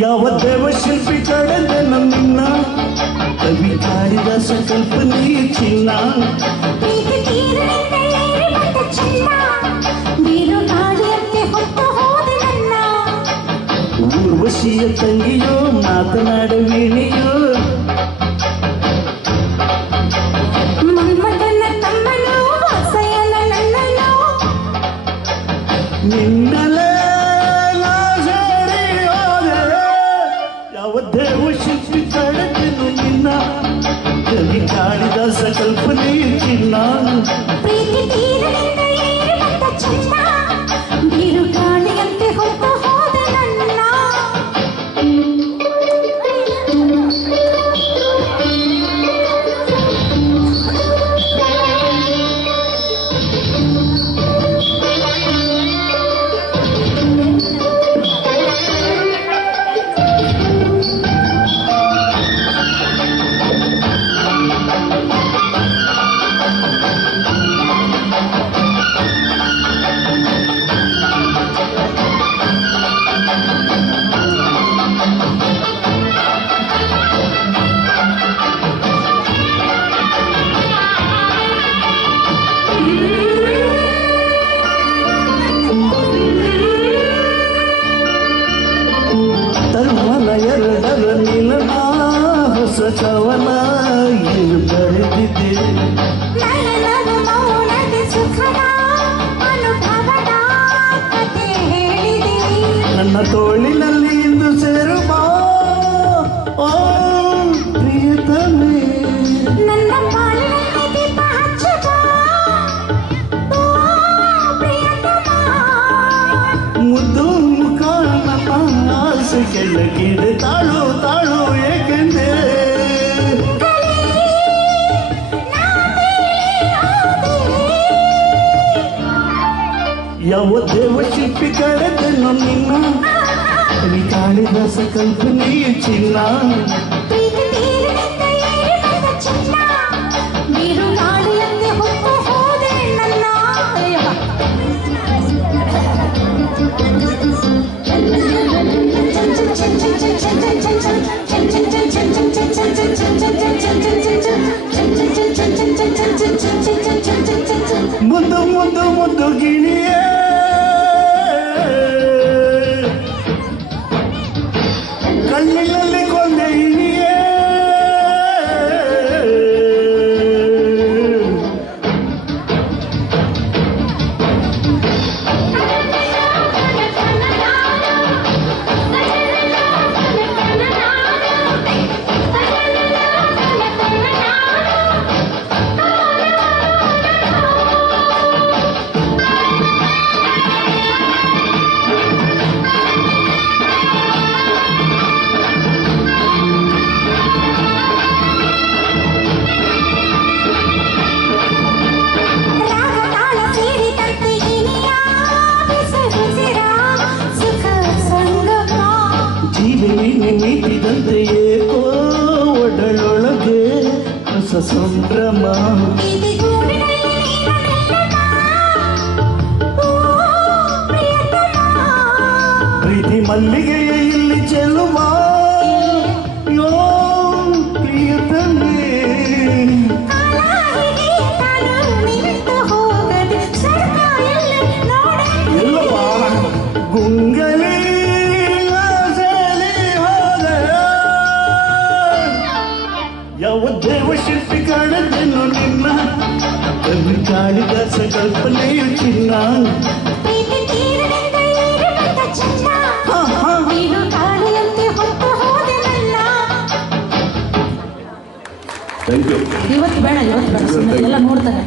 ಯಾವ ದೇವ ಶಿಲ್ಪಿ ಕಡೆದೆ ನಮ್ಮನ್ನ ಕವಿ ಕಾಳಿದಾಸ ಕಲ್ಪನೆ ಚಿನ್ನ ಊರ್ವಶಿಯ ತಂಗಿಯೋ ಮಾತನಾಡುವೀಣಿಯೋ ನಿನ್ನಲೇ ಯಾವ ದೇವ ಶಿಲ್ಪಿ ಕಡೆದೆನು ನಿನ್ನ ಕವಿ ಕಾಳಿದಾಸ ಕಲ್ಪನೆ ಚಿನ್ನ ಎರಡರ ನಿಲನ ಹೊಸ ಕವನ ಇದು ಬರೆದಿದೆ ನನ್ನ ತೋಳಿನಲ್ಲಿ ಇಂದು ಸೇರುವ ಓ ಪ್ರಿಯತಮೆ ಮುದ್ದು ಮುಖ ನನ್ನ ಆಸೆ ಕೆಳಗಿದೆ ತಾಳು ತಾಳು ಏಕೆಂದೆ ಯಾವ ದೇವ ಶಿಲ್ಪಿ ಕಡೆದೆನು ನಿನ್ನ ಕವಿ ಕಾಳಿದಾಸ ಕಲ್ಪನೆಯ ಚಿನ್ನ ಮುದ್ದು ಮುದ್ದು ಮುದ್ದು ಗಿಣಿಯೇ ಕಣ್ಣಿನಲ್ಲಿ ಕೊಂದೆ ಇಣಿಯೇ ನೀತಿದಂತೆ ಏಕೋ ಒಡಲೊಳಗೆ ಹೊಸ ಸಂಭ್ರಮ ಪ್ರೀತಿ ಮಲ್ಲಿಗೆಯ ಇಲ್ಲಿ ಚೆಲುವ ಯೋ ಪ್ರಿಯತಮೆ ಎಲ್ಲವ ಗುಂಗಲಿ ಯಾವ ದೇವ ಶಿಲ್ಪಿ ಕಾಣದೇನು ನಿನ್ನ ಕವಿ ಕಾಳಿದಾಸ ಕಲ್ಪನೆಯ ಚಿನ್ನ ಇವತ್ತು ಬೇಡ ಎಲ್ಲ ನೋಡ್ತಾರೆ.